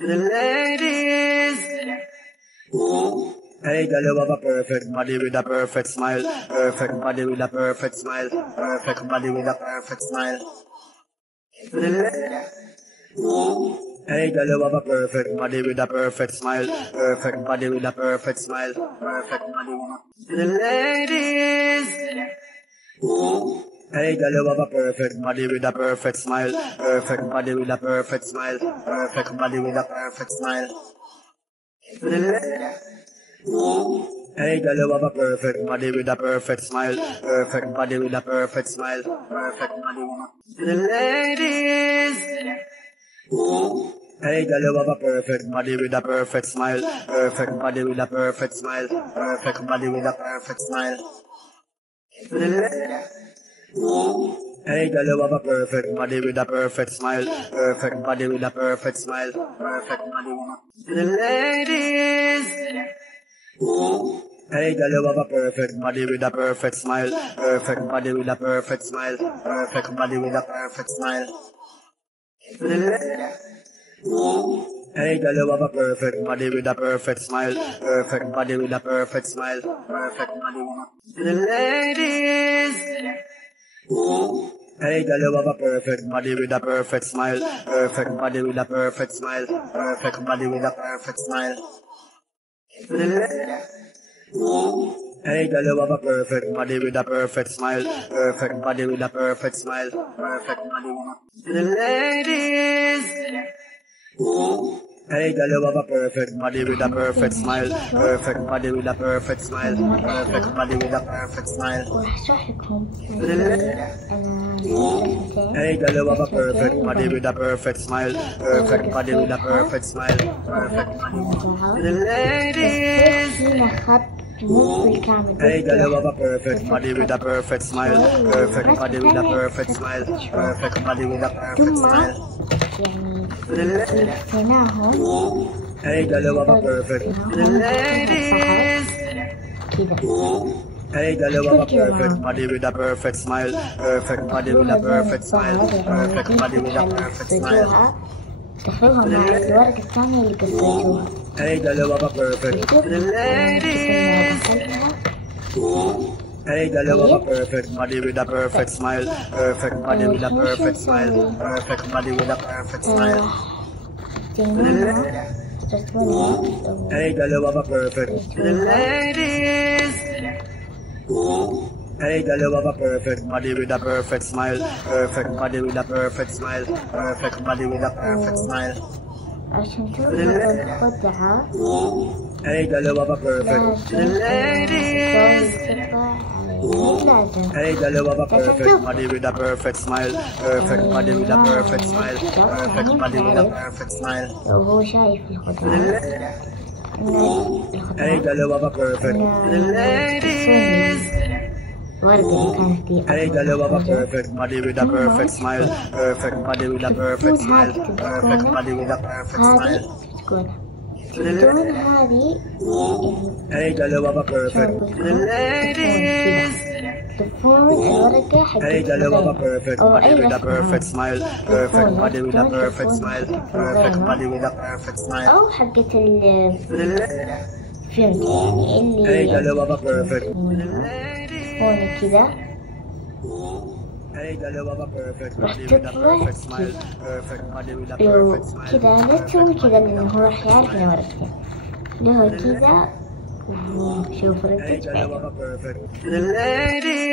Ladies. Hey, girl, you have a perfect body with a perfect smile. Perfect body with a perfect smile. Perfect body with a perfect smile. Hey, girl, you have a perfect body with a perfect smile. Perfect body with a perfect smile. Perfect body with a... Ladies. Hey, girl, you have a perfect body with a perfect smile. Perfect body with a perfect smile. Perfect body with a perfect smile. Hey, girl, you have a perfect body with a perfect smile. Perfect body with a perfect smile. Perfect body with a... Ladies. Hey, girl, you have a perfect body with a perfect smile. Perfect body with a perfect smile. Perfect body with a perfect smile. Hey, girl, you have a perfect body with a perfect smile. Perfect body with a perfect smile. Perfect body with a... Ladies. Hey, girl, you have a perfect body with a perfect smile. Perfect body with a perfect smile. Perfect body with a perfect smile. Hey, girl, you have a perfect body with a perfect smile. Perfect body with a perfect smile. Perfect body with a... Ladies. Hey, girl, you have a perfect body with a perfect smile. Perfect body with a perfect smile. Perfect body with a perfect smile. Hey, girl, you have a perfect body with a perfect smile. Perfect body with a perfect smile. Perfect body with a... Ladies. Hey, girl, you have a perfect body with a perfect smile. Perfect body with a perfect smile. Perfect body with a perfect smile. Hey, girl, you have a perfect body with a perfect smile. Perfect body with a perfect smile. Perfect body with a... Ladies. Hey, girl, you have a perfect body with a perfect smile. Perfect body with a perfect smile. Perfect body with a perfect smile. Hey, girl, you have a perfect... Ladies. Hey, girl, you have a perfect body with a perfect smile. Perfect body with a perfect smile. Perfect body with a perfect smile. تخلوها مع الورقة الثانية اللي قصيتوها. Hey, girl, you have a perfect... Ladies. Hey, girl, you have a perfect body with a perfect smile. Perfect body with a perfect smile. Perfect body with a perfect smile. Hey, girl, you have a perfect... Ladies. Hey, girl, you have a perfect body with a perfect smile. Perfect body with a perfect smile. Perfect body with a perfect smile. عشان تربط الخدعة. Hey, girl, you have a perfect... Ladies. Hey, girl, you have a perfect body with a perfect smile. Perfect body with a perfect smile. Perfect body with a perfect smile. وهو شايف الخدعة. Hey, girl, you have a perfect... Ladies. ورقة كانت دي. Hey, girl, you have a perfect body with a perfect smile. Perfect body with a perfect smile. Perfect body with a perfect smile. تكون هذه Hey, girl, you have a perfect... Ladies. تكون الورقة حقت Hey, girl, you have a perfect body with a perfect smile. Perfect body with a perfect smile. Perfect body with a perfect smile. أو حقت ال فهمت يعني اللي Hey, girl, you have a perfect... هون كذا Hey, girl, you have a perfect راح body with a تطلع perfect smile. Perfect body with a perfect smile. كذا لا تسوي كذا لأنه هو راح يعرف إنه ورقتين له كذا. شوف Hey, ردت girl, you بعدين. have a perfect... Ladies.